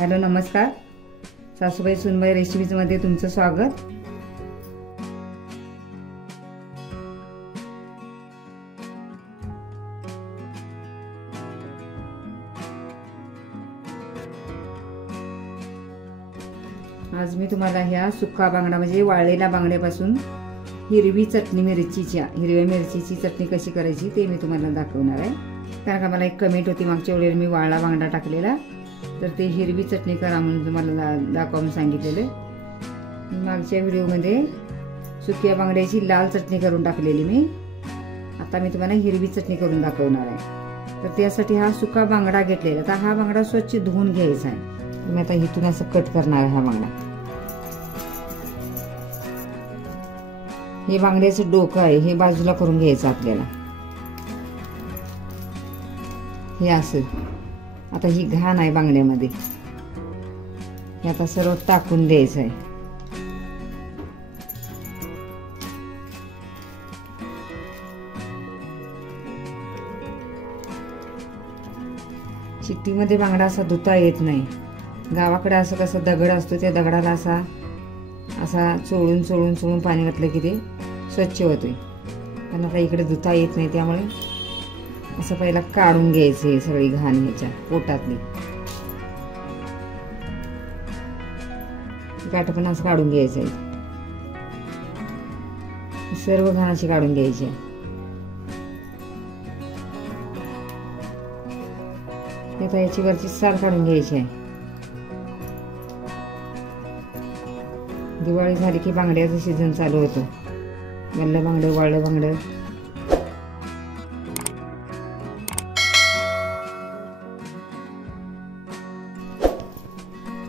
Hello नमस्कार, सासूबाई सुनबाई रेसिपीजमध्ये तुमचं स्वागत। आज मी तुम्हाला ह्या सुक्का बांगडा म्हणजे वाळलेल्या बांगड्यापासून हिरवी चटणी हिरव्या मिरचीची चटणी कशी करायची ते मी तुम्हाला दाखवणार आहे। कारण का मला एक कमेंट होती मागच्या वेळेला मी वाळला बांगडा टाकलेला, तर ते हिरवी चटणी करा म्हणून तुम्हाला दाखवून सांगितलेले। मागच्या व्हिडिओमध्ये सुक्या बांगड्याची लाल चटणी करून टाकलेली मी, आता मी तुम्हाला हिरवी चटणी करून दाखवणार आहे। तर त्यासाठी हा सुका बांगडा घेतलेला, तर हा बांगडा स्वच्छ धुवून घ्यायचा आहे। मी आता इथून असं कट करणार आहे हा बांगडा। हे बांगड्याचं डोकं आहे, हे बाजूला करून घ्यायचं आपल्याला, हे असं। आता ही घाण आहे बांगड्यामध्ये, हे आता सर्व टाकून द्यायचं आहे। चिट्टीमध्ये बांगडा असा धुता येत नाही। गावाकडे असं कसं दगड असतो, त्या दगडाला असा असा चोळून चोळून चोळून पाणी घातलं की ते स्वच्छ होते। पण आता इकडे धुता येत नाही, त्यामुळे असं पहिला काढून घ्यायचे सगळी घाण ह्याच्या पोटातली गाठ पण असं काढून घ्यायचं आहे। सर्व घाण अशी काढून घ्यायची आहे। आता याची वरची साल काढून घ्यायची आहे। दिवाळी झाली की बांगड्याचं सीझन चालू होतो, वल्ल बांगडं वाळलं बांगडं।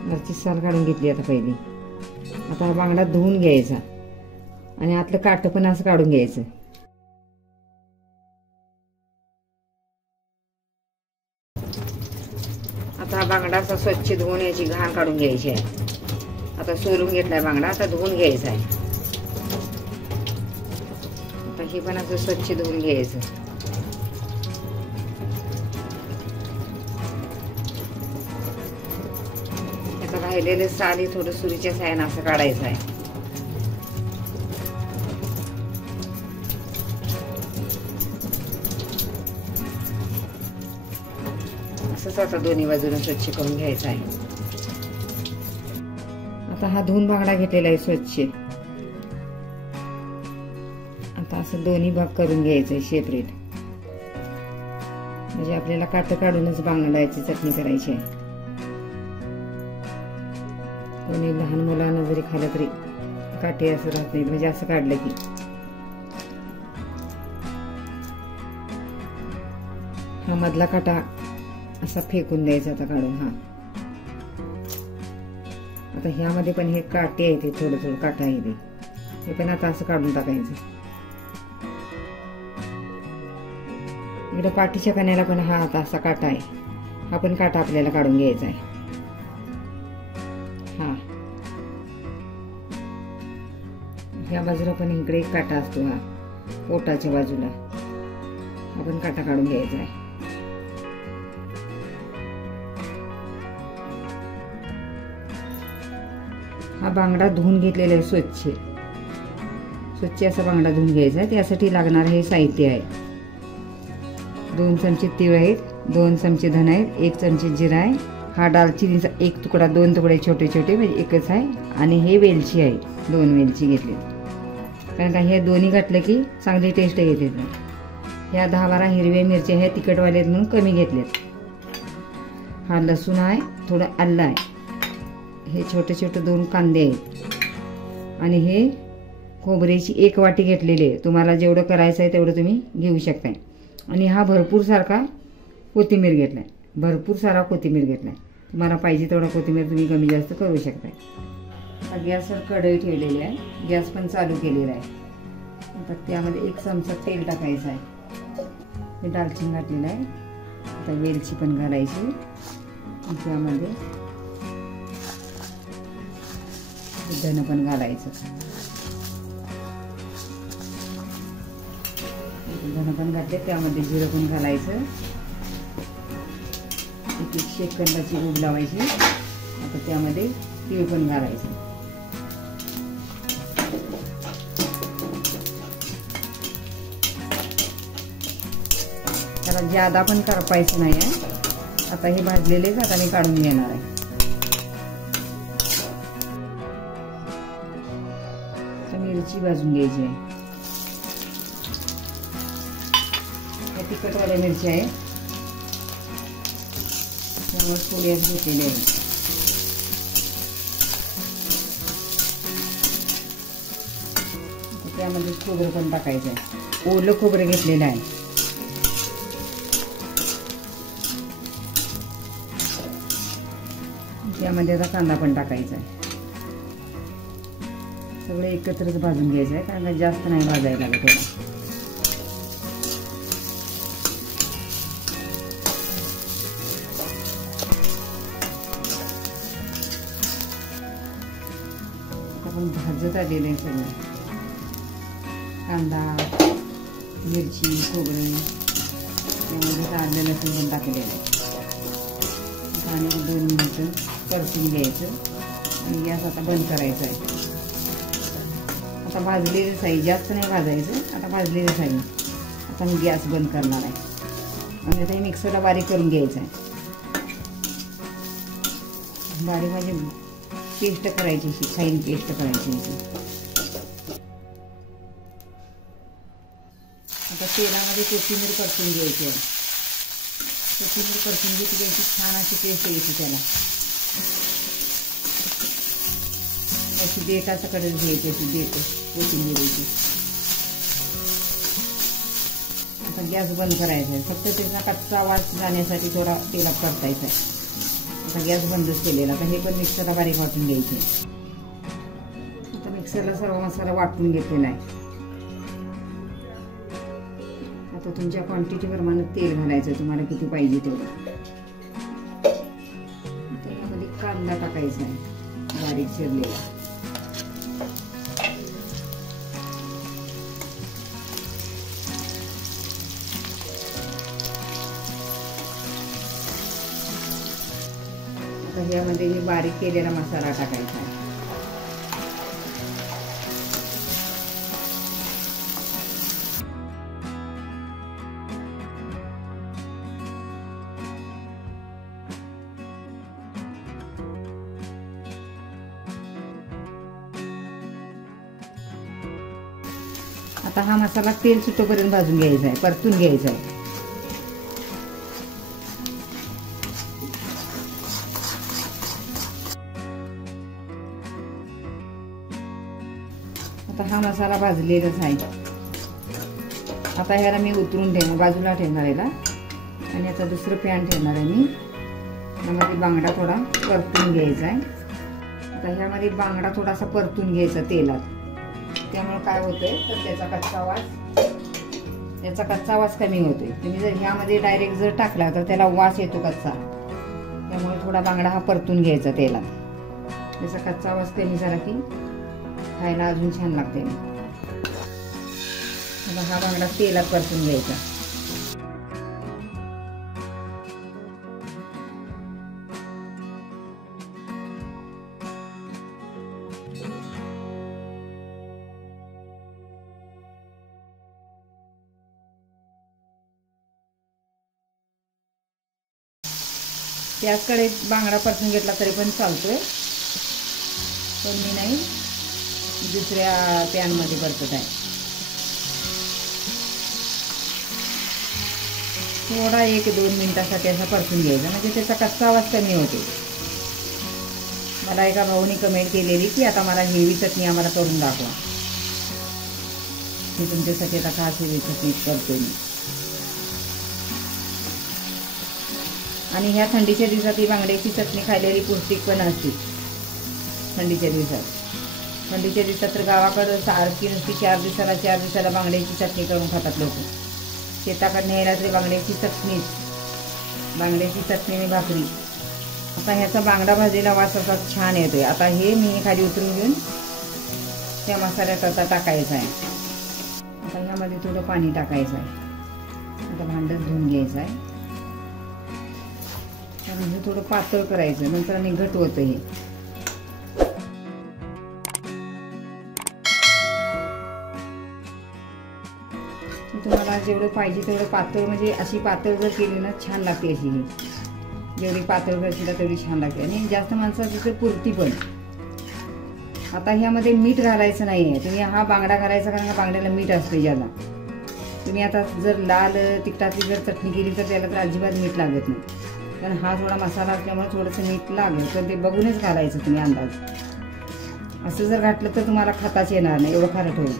वरची साल काढून घेतली आता पहिली। आता हा बांगडा धुवून घ्यायचा आणि आतलं काट पण असं काढून घ्यायचं। आता हा बांगडा असा स्वच्छ धुवून याची घाण काढून घ्यायची आहे। आता सोलून घेतलाय बांगडा, आता धुवून घ्यायचा आहे। आता हे पण असं स्वच्छ धुवून घ्यायचं। आता राहिलेले साली थोडं सुरीच्या साह्याने असं काढायचं आहे। असंच आता दोन्ही बाजूने स्वच्छ करून घ्यायचं आहे। आता हा धुवून बांगडा घेतलेला आहे स्वच्छ। आता असं दोन्ही भाग करून घ्यायचे सेपरेट, म्हणजे आपल्याला काट काढूनच बांगड्याची चटणी करायची आहे। कोणी लहान मुलांना जरी खाल्लं तरी काटे असं राहत नाही, म्हणजे असं काढलं की हा मधला काटा असा फेकून द्यायचा आता काढून। हा आता ह्यामध्ये पण हे काटे आहेत, थोडं थोडं काटा आहे ते पण आता असं काढून टाकायचं। इकडे पाठीच्या कण्याला पण हा आता असा काटा आहे, हा पण काटा आपल्याला काढून घ्यायचा आहे। हा ह्या बाजूला पण इकडे एक काटा असतो, हा पोटाच्या बाजूला, हा पण काटा काढून घ्यायचा आहे। हा बांगडा धुवून घेतलेला आहे स्वच्छ असा बांगडा धुवून घ्यायचा आहे। त्यासाठी लागणार हे साहित्य आहे, 2 चमचे तीळ आहेत, 2 चमचे धन आहेत, 1 चमचे जिरा आहे, हा दालचिनीचा 1 तुकडा, 2 तुकडे छोटे छोटे म्हणजे एकच आहे, आणि हे वेलची आहे, 2 वेलची घेतली। कारण का हे दोन्ही घातलं की चांगली टेस्ट येते। ह्या 10-12 हिरव्या मिरच्या ह्या तिखटवाल्यात म्हणून कमी घेतल्यात। हा लसूण आहे, थोडं आलं आहे, हे छोटे छोटे 2 कांदे आहेत, आणि हे खोबऱ्याची 1 वाटी घेतलेली आहे। तुम्हाला जेवढं करायचं आहे तेवढं तुम्ही घेऊ शकताय। आणि हा भरपूर सारखा कोथिंबीर घेतलाय, भरपूर सारा कोथिंबीर घेतलाय। तुम्हाला पाहिजे तेवढा कोथिंबीर तुम्ही कमी जास्त करू शकताय। गॅसवर कढई ठेवलेली आहे, गॅस पण चालू केलेला आहे। आता त्यामध्ये 1 चमचा तेल टाकायचं आहे, हे दालचिनी घातलेलं आहे, आता वेलची पण घालायची, त्यामध्ये धन पण घालायचं, धन पण घातले, त्यामध्ये जिरं पण घालायचं, एक सेकंदाची उब लावायची, आता त्यामध्ये तीळ पण घालायचं. त्याला जादा पण करपायचं नाही आहे. आता हे भाजलेलेच आता मी काढून घेणार आहे. मिरची भाजून घ्यायची आहे. या तिखटवाल्या मिरची आहे त्यामुळे थोड्याच घेतलेल्या आहे. त्यामध्ये खोबरं पण टाकायचं आहे. ओलं खोबरं घेतलेलं आहे. त्यामध्ये आता कांदा पण टाकायचा आहे. सगळं एकत्रच भाजून घ्यायचं आहे. कांदा जास्त नाही भाजायला लागत थोडा. आपण भाजत आलेलं आहे सगळं. कांदा, मिरची, खोबरं, त्यामध्ये आलं लसूण पण टाकलेलं आहे. आणि 2 मिनिटं परतून घ्यायचं आणि गॅस आता बंद करायचा आहे. आता भाजलेलंच आहे, जास्त नाही भाजायचं. आता भाजलेलंच आहे. आता मी गॅस बंद करणार आहे आणि आता मिक्सरला बारीक करून घ्यायचं आहे. बारीक म्हणजे पेस्ट करायची, फाईन पेस्ट करायची. आता तेलामध्ये कोथिंबीर परतून घ्यायची आहे. कोथिंबीर परतून घेतली की छान अशी पेस्ट येते त्याला. अशी देठाचा कडे घ्यायची, अशी देठ कोथिंबीरीची. आता गॅस बंद करायचा आहे. फक्त त्याचा कच्चा वास जाण्यासाठी थोडा तेलात परतायचा आहे. आता गॅस बंदच केलेला. आता हे पण मिक्सरला बारीक वाटून घ्यायचे. आता मिक्सरला सर्व मसाला वाटून घेतलेला आहे. आता तुमच्या क्वांटिटी प्रमाणे तेल घालायचं, तुम्हाला किती पाहिजे तेवढं. त्यामध्ये कांदा टाकायचा आहे बारीक चिरलेला. आता ह्यामध्ये मी बारीक केलेला मसाला टाकायचा आहे. आता हा मसाला तेल सुटेपर्यंत भाजून घ्यायचा आहे, परतून घ्यायचा आहे. आता हा मसाला भाजलेलाच आहे. आता ह्याला मी उतरून ठेवणार, बाजूला ठेवणार याला. आणि आता दुसरं पॅन ठेवणार आहे मी. यामध्ये बांगडा थोडा परतून घ्यायचा आहे. आता ह्यामध्ये बांगडा थोडासा परतून घ्यायचा तेलात. त्यामुळे काय होतंय तर त्याचा कच्चा वास कमी होतोय. तुम्ही जर ह्यामध्ये डायरेक्ट जर टाकला तर त्याला वास येतो कच्चा. त्यामुळे थोडा बांगडा हा परतून घ्यायचा तेलात. त्याचा कच्चा वास कमी झाला की खायला अजून छान लागते. हा बांगडा तेलात परतून घ्यायचा. त्याचकडे बांगडा परतून घेतला तरी पण चालतोय, पण मी नाही दुसऱ्या पॅनमध्ये परतत आहे. थोडा 1-2 मिनिटासाठी असा परतून घ्यायचा, म्हणजे त्याचा कच्चा आवाज कमी होते. मला एका भाऊनी कमेंट केलेली की आता मला हेवी चटणी आम्हाला करून दाखवा. मी तुमच्यासाठी आता खास हेवी चटणी करते मी. आणि ह्या थंडीच्या दिवसात ही बांगड्याची चटणी खाल्लेली पौष्टिक पण असते. थंडीच्या दिवसात तर गावाकडं सारखी नुसती 4 दिवसाला बांगड्याची चटणी करून खातात लोक. शेताकडे न्यायला तरी बांगड्याची चटणी आणि भाकरी. आता ह्याचा बांगडा भाजीला वास असा छान येतोय. आता हे मी खाली उतरून घेऊन त्या मसाल्यात आता टाकायचा आहे. आता ह्यामध्ये थोडं पाणी टाकायचं आहे. आता भांडं धुवून घ्यायचं आहे. हे थोडं पातळ करायचं, नंतर आणि घट होतं हे. तुम्हाला जेवढं पाहिजे तेवढं पातळ, म्हणजे अशी पातळ जर केली ना छान लागते. अशी जेवढी पातळ करशील तेवढी छान लागते आणि जास्त माणसाची तर पुरती पण. आता ह्यामध्ये मीठ घालायचं नाही आहे. तुम्ही हा बांगडा घालायचा, कारण हा बांगड्याला मीठ असते ज्याला. तुम्ही आता जर लाल तिखटाची जर चटणी केली तर त्याला तर अजिबात मीठ लागत नाही, कारण हा थोडा मसाला असल्यामुळे थोडंसं मीठ लागेल, तर ते बघूनच घालायचं तुम्ही अंदाज. असं जर घातलं तर तुम्हाला खाताच येणार नाही, एवढं खारट होईल.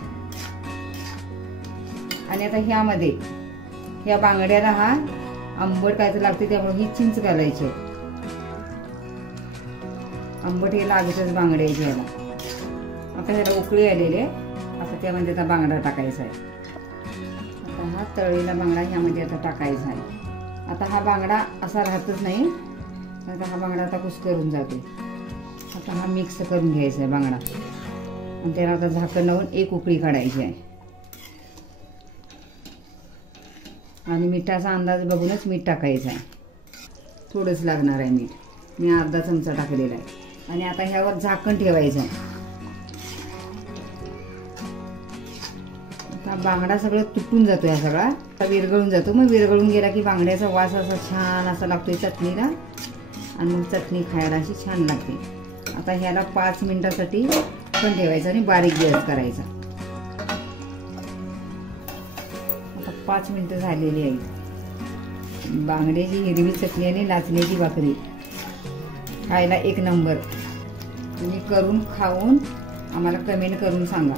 आणि आता ह्यामध्ये ह्या बांगड्याला हा आंबट काय तर लागते, त्यामुळे ही चिंच घालायची. आंबट हे लागतच बांगड्याची ह्याला. आता ह्याला उकळी आलेली आहे. आता त्यामध्ये आता बांगडा टाकायचा आहे. आता हा तळलेला बांगडा ह्यामध्ये आता टाकायचा आहे. आता हा बांगडा असा राहतच नाही, आता हा बांगडा आता कुस्करून जातो. आता हा मिक्स करून घ्यायचा आहे बांगडा आणि त्याला आता झाकण लावून एक उकळी काढायची आहे. आणि मिठाचा अंदाज बघूनच मीठ टाकायचं आहे. थोडंच लागणार आहे मीठ, मी अर्धा चमचा टाकलेला आहे. आणि आता ह्यावर झाकण ठेवायचं आहे. आता बांगडा सगळं तुटून जातो, हा सगळा विरघळून जातो. मग विरघळून गेला की बांगड्याचा वास असा छान असा लागतोय चटणीला, आणि मग चटणी खायला अशी छान लागते. आता ह्याला 5 मिनिटासाठी पण ठेवायचं आणि बारीक गॅस करायचा. 5 मिनिटं झालेली आहे. बांगड्याची हिरवी चटणी आणि नाचण्याची भाकरी खायला एक नंबर. तुम्ही करून खाऊन आम्हाला कमेंट करून सांगा.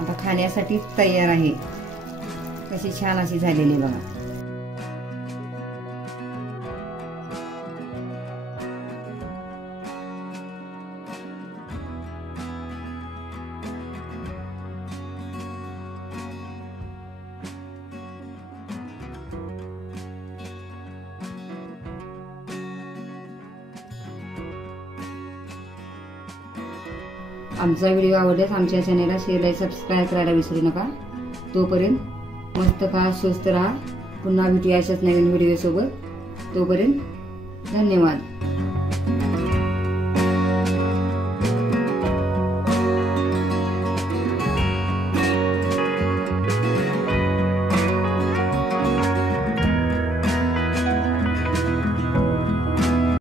आता खाण्यासाठी तयार आहे. कशी छान अशी झालेली बघा. आमचा व्हिडिओ आवडल्यास आमच्या चॅनलला शेअर लाईक सबस्क्राईब करायला विसरू नका. तोपर्यंत मस्त खा, स्वस्त राहा. पुन्हा भेटूया अशाच नवीन व्हिडिओ सोबत. तोपर्यंत धन्यवाद.